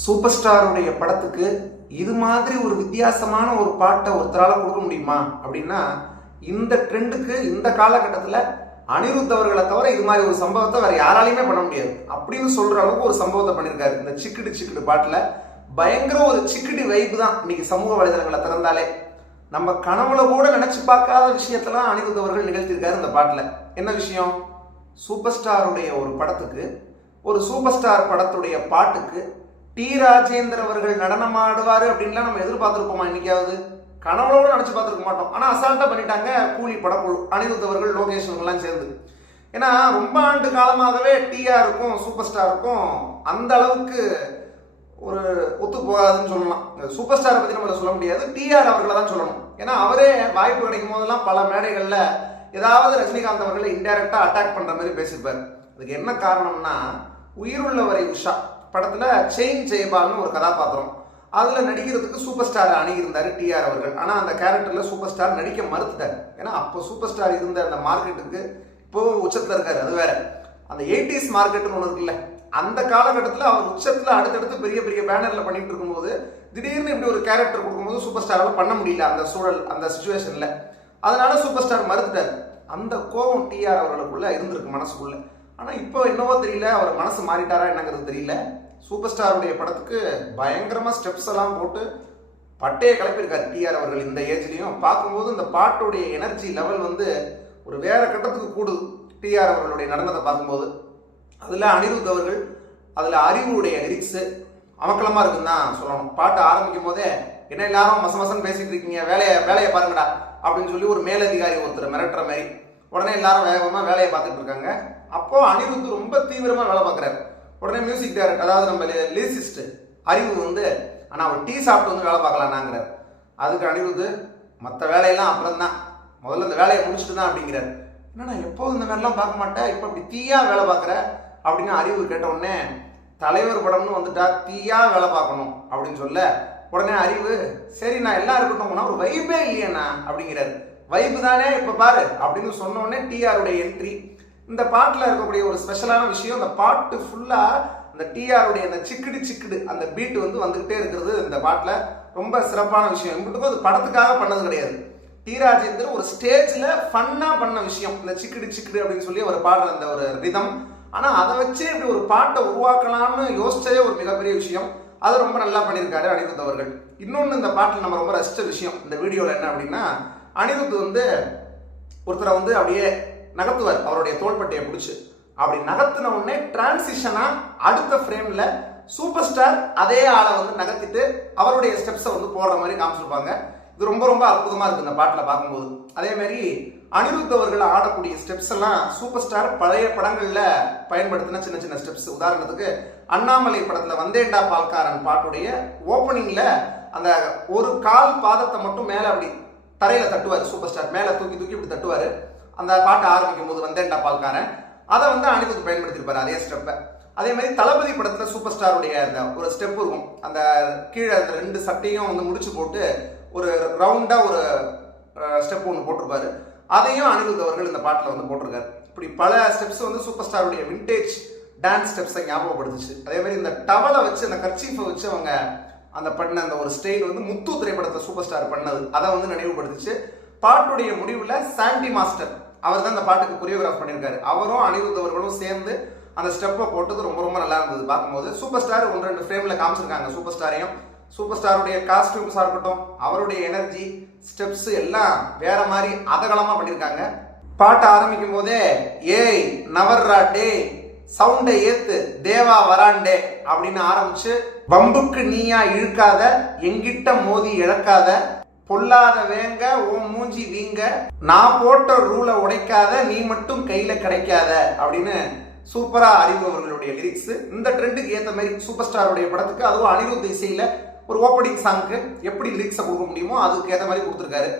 Super ஸ்டாருடைய படத்துக்கு இது மாதிரி ஒரு வித்தியாசமான ஒரு பாட்டை ஒருத்தரால் கொடுக்க முடியுமா? அப்படின்னா இந்த ட்ரெண்டுக்கு இந்த காலகட்டத்தில் அனிருத் அவர்களை தவிர இது மாதிரி ஒரு சம்பவத்தை வேற யாராலையுமே பண்ண முடியாது. அப்படின்னு சொல்ற அளவுக்கு ஒரு சம்பவத்தை பண்ணியிருக்காரு. இந்த சிக்கிடு சிக்கிடு பாட்டில் பயங்கர ஒரு சிக்கிடி வைப்பு தான் இன்னைக்கு சமூக வலைதளங்களை திறந்தாலே. நம்ம கனவுல கூட நினைச்சு பார்க்காத விஷயத்தெல்லாம் அனிருத் அவர்கள் நிகழ்த்தியிருக்காரு இந்த பாட்டில். என்ன விஷயம்? சூப்பர் ஸ்டாருடைய ஒரு படத்துக்கு ஒரு சூப்பர் ஸ்டார் படத்துடைய பாட்டுக்கு டி ராஜேந்தர் அவர்கள் நடனமாடுவாரு அப்படின்லாம் நம்ம எதிர்பார்த்துருப்போமா இன்னைக்காவது? கனவுளோட நினச்சி பார்த்துருக்க மாட்டோம். ஆனால் அசால்ட்டாக பண்ணிட்டாங்க கூலி படக்குழு அனிருத் அவர்கள் லோகேஷ் அவர்கள்லாம் சேர்ந்து. ஏன்னா ரொம்ப ஆண்டு காலமாகவே டிஆருக்கும் சூப்பர் ஸ்டாருக்கும் அந்த அளவுக்கு ஒரு ஒத்து போகாதுன்னு சொல்லலாம். சூப்பர் ஸ்டாரை பற்றி நம்ம சொல்ல முடியாது. டிஆர் அவர்களை தான் சொல்லணும். ஏன்னா அவரே வாய்ப்பு கிடைக்கும் போதெல்லாம் பல மேடைகளில் ஏதாவது ரஜினிகாந்த் அவர்களை இன்டைரக்டாக அட்டாக் பண்ணுற மாதிரி பேசியிருப்பார். அதுக்கு என்ன காரணம்னா உயிருள்ளவரை உஷா. படத்தில் செயின் ஜெயபால்னு ஒரு கதாபாத்திரம். அதில் நடிக்கிறதுக்கு சூப்பர் ஸ்டார் அணுகியிருந்தார் டிஆர் அவர்கள். ஆனால் அந்த கேரக்டரில் சூப்பர் ஸ்டார் நடிக்க மறுத்துட்டார். ஏன்னா அப்போ சூப்பர் ஸ்டார் இருந்த அந்த மார்க்கெட்டுக்கு இப்போவும் உச்சத்தில் இருக்கார். அது வேற. அந்த எயிட்டிஸ் மார்க்கெட்டுன்னு ஒன்று இருக்குல்ல அந்த காலகட்டத்தில் அவர் உச்சத்தில் அடுத்தடுத்து பெரிய பெரிய பேனரில் பண்ணிட்டு இருக்கும்போது திடீர்னு இப்படி ஒரு கேரக்டர் கொடுக்கும்போது சூப்பர் ஸ்டாரால் பண்ண முடியல அந்த சூழல் அந்த சுச்சுவேஷனில் அதனால சூப்பர் ஸ்டார் மறுத்துட்டார். அந்த கோபம் டிஆர் அவர்களுக்குள்ள இருந்திருக்கு மனசுக்குள்ள. ஆனால் இப்போ என்னவோ தெரியல அவர் மனசு மாறிட்டாரா என்னங்கிறது தெரியல. சூப்பர் ஸ்டாருடைய படத்துக்கு பயங்கரமாக ஸ்டெப்ஸ் எல்லாம் போட்டு பட்டையை கிளப்பியிருக்காரு டிஆர் அவர்கள் இந்த ஏஜ்லேயும். பார்க்கும்போது இந்த பாட்டுடைய எனர்ஜி லெவல் வந்து ஒரு வேற கட்டத்துக்கு கூடுது. டிஆர் அவர்களுடைய நடனத்தை பார்க்கும்போது. அதில் அனிருத் அவர்கள் அதில் அறிவுடைய லிரிக்ஸு அமக்கலமாக இருக்குன்னு தான் சொல்லணும். பாட்டு ஆரம்பிக்கும் போதே என்ன எல்லாரும் மச மசன்னு பேசிட்டு இருக்கீங்க? வேலையை வேலையை பாருங்கடா அப்படின்னு சொல்லி ஒரு மேலதிகாரி ஒருத்தர் மிரட்டுற மாதிரி. உடனே எல்லாரும் வேகமாக வேலையை பார்த்துட்டு இருக்காங்க. அப்போது அனிருத் ரொம்ப தீவிரமாக வேலை பார்க்குறாரு. உடனே மியூசிக் டைரக்டர் அதாவது நம்ம லிரிசிஸ்ட் அறிவு வந்து ஆனால் அவர் டீ சாப்பிட்டு வந்து வேலை பார்க்கலான்னாங்கிறார் அதுக்கு அனிருத் மற்ற வேலையெல்லாம் அப்புறம் தான் முதல்ல இந்த வேலையை முடிச்சுட்டு தான் அப்படிங்கிறார். என்னடா எப்போதும் இந்த மாதிரிலாம் பார்க்க மாட்டேன் இப்போ இப்படி தீயா வேலை பார்க்குற? அப்படின்னு அறிவு கேட்ட உடனே தலைவர் படம்னு வந்துட்டா தீயா வேலை பார்க்கணும் அப்படின்னு சொல்ல உடனே அறிவு சரி நான் எல்லாம் ஒரு வைபே இல்லையண்ணா அப்படிங்கிறாரு. வைப்பு தானே இப்போ பாரு அப்படின்னு சொன்ன உடனே டிஆருடைய என்ட்ரி இந்த பாட்டில் இருக்கக்கூடிய ஒரு ஸ்பெஷலான விஷயம் இந்த பாட்டு ஃபுல்லாக இந்த டிஆருடைய அந்த சிக்குடு சிக்கிடு அந்த பீட் வந்து வந்துகிட்டே இருக்கிறது இந்த பாட்டில். ரொம்ப சிறப்பான விஷயம். இங்கிட்டுக்கும் அது படத்துக்காக பண்ணது கிடையாது. டி ராஜேந்தர் ஒரு ஸ்டேஜில் ஃபன்னாக பண்ண விஷயம். இந்த சிக்கிடு சிக்குடு அப்படின்னு சொல்லி அவர் பாடுற அந்த ஒரு ரிதம் ஆனால் அதை வச்சு இப்படி ஒரு பாட்டை உருவாக்கலாம்னு யோசிச்சதே ஒரு மிகப்பெரிய விஷயம். அது ரொம்ப நல்லா பண்ணியிருக்காரு அனிருத் அவர்கள். இன்னொன்று இந்த பாட்டில் நம்ம ரொம்ப ரசித்த விஷயம் இந்த வீடியோவில் என்ன அப்படின்னா அனிருத் வந்து ஒருத்தரை வந்து அப்படியே நகர்த்துவார். அவருடைய தோள்பட்டையை பிடிச்சி. அப்படி நகர்த்தின உடனே டிரான்சிஷனா அடுத்த ஃப்ரேம்ல சூப்பர் ஸ்டார் அதே ஆளை வந்து நகர்த்திட்டு அவருடைய ஸ்டெப்ஸை வந்து போடுற மாதிரி காமிச்சிருப்பாங்க. இது ரொம்ப ரொம்ப அற்புதமா இருக்கு இந்த பாட்டில் பார்க்கும்போது. அதே மாதிரி அனிருத் அவர்கள் ஆடக்கூடிய ஸ்டெப்ஸ் எல்லாம் சூப்பர் ஸ்டார் பழைய படங்களில் பயன்படுத்தின சின்ன சின்ன ஸ்டெப்ஸ் உதாரணத்துக்கு அண்ணாமலை படத்தில் வந்தேண்டா பால்காரன் பாட்டுடைய ஓப்பனிங்கில் அந்த ஒரு கால் பாதத்தை மட்டும் மேலே அப்படி தரையில தட்டுவார் சூப்பர் ஸ்டார் மேலே தூக்கி தூக்கி இப்படி தட்டுவார். அந்த பாட்டு ஆரம்பிக்கும் போது வந்தேன் டப்பால்காரன் அதை வந்து அனிருத் பயன்படுத்தியிருப்பாரு அதே ஸ்டெப்பை அதே மாதிரி தளபதி படத்தில் சூப்பர் ஸ்டாருடைய அந்த ஒரு ஸ்டெப் இருக்கும். அந்த கீழே அந்த ரெண்டு சட்டையும் வந்து முடிச்சு போட்டு ஒரு ரவுண்டாக ஒரு ஸ்டெப் ஒன்று போட்டிருப்பாரு. அதையும் அனிருத் அவர்கள் இந்த பாட்டில் வந்து போட்டிருக்காரு. இப்படி பல ஸ்டெப்ஸ் வந்து சூப்பர் ஸ்டாருடைய விண்டேஜ் டான்ஸ் ஸ்டெப்ஸை ஞாபகப்படுத்துச்சு. அதே மாதிரி இந்த டவலை வச்சு அந்த கர்ச்சீஃபை வச்சு அவங்க அந்த பண்ண அந்த ஒரு ஸ்டைல் வந்து முத்து திரைப்படத்தை சூப்பர் ஸ்டார் பண்ணது. அதை வந்து நினைவுபடுத்துச்சு. பாட்டுடைய முடிவில் சாண்டி மாஸ்டர் அவர் தான் இந்த பாட்டுக்கு கொரியோகிராஃப் பண்ணியிருக்காரு அவரும் அனிருத் அவர்களும் சேர்ந்து அந்த ஸ்டெப்பை போட்டது ரொம்ப ரொம்ப நல்லா இருந்தது. பார்க்கும்போது சூப்பர் ஸ்டார் ஒன்று ரெண்டு ஃப்ரேமில் காமிச்சிருக்காங்க சூப்பர் ஸ்டாரையும் சூப்பர் ஸ்டாருடைய காஸ்டியூம்ஸாக இருக்கட்டும் அவருடைய எனர்ஜி ஸ்டெப்ஸ் எல்லாம் வேற மாதிரி அதகலமாக பண்ணியிருக்காங்க பாட்டு ஆரம்பிக்கும் போதே ஏய் நவர்ரா டே சவுண்டை ஏத்து தேவா வராண்டே அப்படின்னு ஆரம்பிச்சு வம்புக்கு நீயா இழுக்காத எங்கிட்ட மோதி இழக்காத பொல்லாத வேங்க ஓ மூஞ்சி வீங்க. நான் போட்ட ரூலை உடைக்காத நீ மட்டும் கையில் கிடைக்காத அப்படின்னு சூப்பராக அறிவு அவர்களுடைய லிரிக்ஸ் இந்த ட்ரெண்டுக்கு ஏற்ற மாதிரி சூப்பர் ஸ்டாருடைய படத்துக்கு அதுவும் அனிருத் இசையில் ஒரு ஓப்பனிங் சாங்க்கு எப்படி லிரிக்ஸை கொடுக்க முடியுமோ அதுக்கு ஏற்ற மாதிரி கொடுத்துருக்காரு.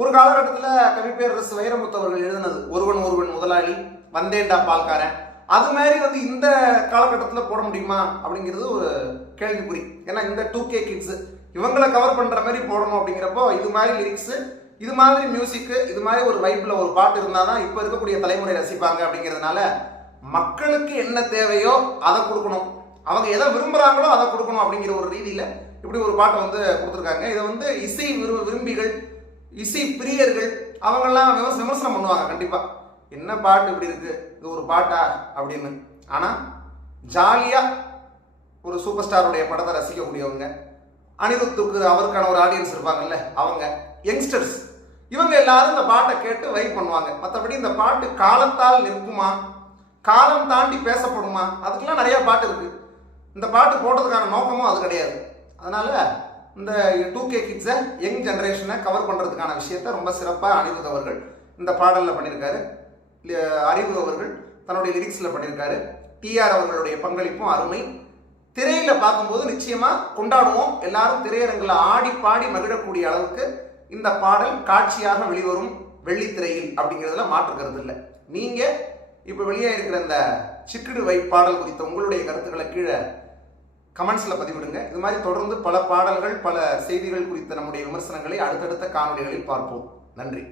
ஒரு காலகட்டத்தில் கவிப்பேரரசு வைரமுத்து அவர்கள் எழுதினது ஒருவன் ஒருவன் முதலாளி வந்தேண்டா பால்காரன். அது மாதிரி வந்து இந்த காலகட்டத்தில் போட முடியுமா அப்படிங்கிறது ஒரு கேள்விக்குறி. ஏன்னா இந்த டூ கே கிட்ஸ் இவங்களை கவர் பண்ணுற மாதிரி போடணும் அப்படிங்கிறப்போ இது மாதிரி லிரிக்ஸ் இது மாதிரி மியூசிக்கு இது மாதிரி ஒரு வைப்பில் ஒரு பாட்டு இருந்தால் தான் இப்போ இருக்கக்கூடிய தலைமுறை ரசிப்பாங்க அப்படிங்கிறதுனால மக்களுக்கு என்ன தேவையோ அதை கொடுக்கணும். அவங்க எதை விரும்புகிறாங்களோ அதை கொடுக்கணும் அப்படிங்கிற ஒரு ரீதியில் இப்படி ஒரு பாட்டை வந்து கொடுத்துருக்காங்க. இதை வந்து இசை விரு- விரும்பிகள் இசை பிரியர்கள் அவங்கெல்லாம் விமர்சனம் பண்ணுவாங்க கண்டிப்பாக என்ன பாட்டு இப்படி இருக்கு? இது ஒரு பாட்டா? அப்படின்னு. ஆனால் ஜாலியாக ஒரு சூப்பர் ஸ்டாருடைய படத்தை ரசிக்கக்கூடியவங்க அனிருத்துக்கு அவருக்கான ஒரு ஆடியன்ஸ் இருப்பாங்கல்ல அவங்க யங்ஸ்டர்ஸ் இவங்க எல்லாரும் இந்த பாட்டை கேட்டு வைப் பண்ணுவாங்க. மற்றபடி இந்த பாட்டு காலத்தால் நிற்குமா? காலம் தாண்டி பேசப்படுமா? அதுக்கெல்லாம் நிறைய பாட்டு இருக்கு. இந்த பாட்டு போட்டதுக்கான நோக்கமும் அது கிடையாது. அதனால இந்த டூ கே கிட்ஸை யங் ஜென்ரேஷனை கவர் பண்ணுறதுக்கான விஷயத்த ரொம்ப சிறப்பாக அனிருத் அவர்கள் இந்த பாடலில் பண்ணியிருக்காரு. அறிவு அவர்கள் தன்னுடைய லிரிக்ஸில் பண்ணியிருக்காரு டிஆர் அவர்களுடைய பங்களிப்பும் அருமை. திரையில் பார்க்கும்போது நிச்சயமாக கொண்டாடுவோம். எல்லாரும் திரையரங்கில் ஆடி பாடி மகிழக்கூடிய அளவுக்கு இந்த பாடல் காட்சியாக வெளிவரும் வெள்ளித்திரையில் அப்படிங்கிறதுல மாற்றுக்கிறது இல்லை. நீங்கள் இப்போ வெளியே இருக்கிற இந்த சிக்கிடு வை பாடல் குறித்த உங்களுடைய கருத்துக்களை கீழே கமெண்ட்ஸில் பதிவிடுங்க. இது மாதிரி தொடர்ந்து பல பாடல்கள் பல செய்திகள் குறித்த நம்முடைய விமர்சனங்களை அடுத்தடுத்த காணொலிகளில் பார்ப்போம். நன்றி.